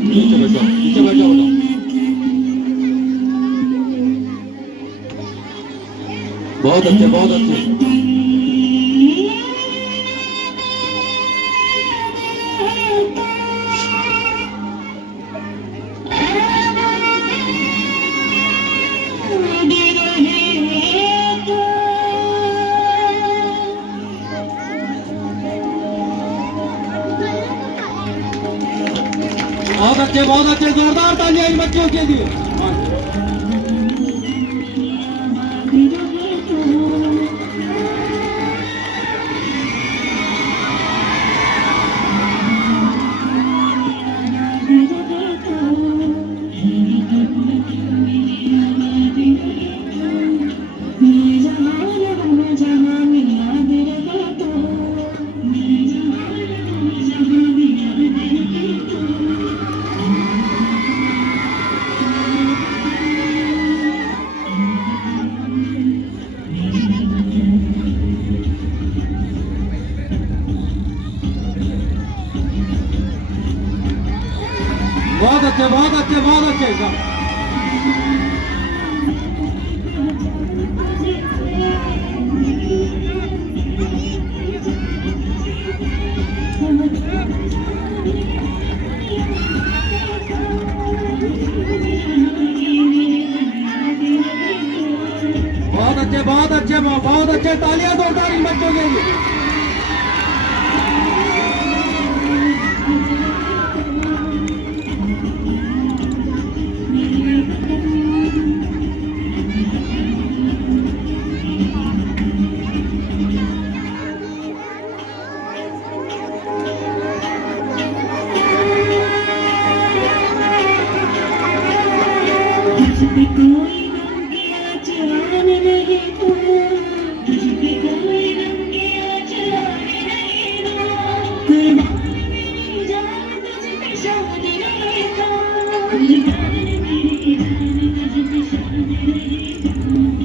नीचे बैठो बहुत अच्छे बहुत अच्छे। बहुत अच्छे जोरदार तालियां इन बच्चों के लिए। बहुत अच्छे बहुत अच्छे बहुत अच्छे। बहुत अच्छे तालियां दो इन बच्चों के लिए।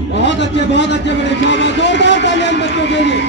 बहुत अच्छे बड़े शाबाश जोरदार तालियां बच्चों के लिए।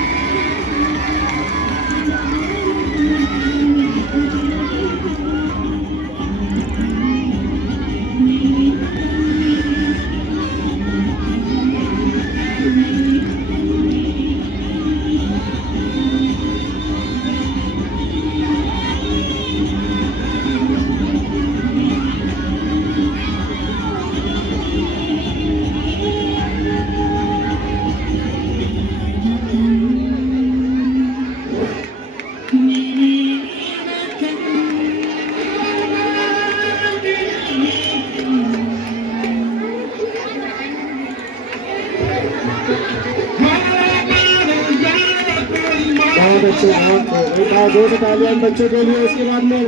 दो तालियां बच्चों के लिए। उसके बाद में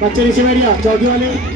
बच्चे नीचे बैठिए चौकी वाले।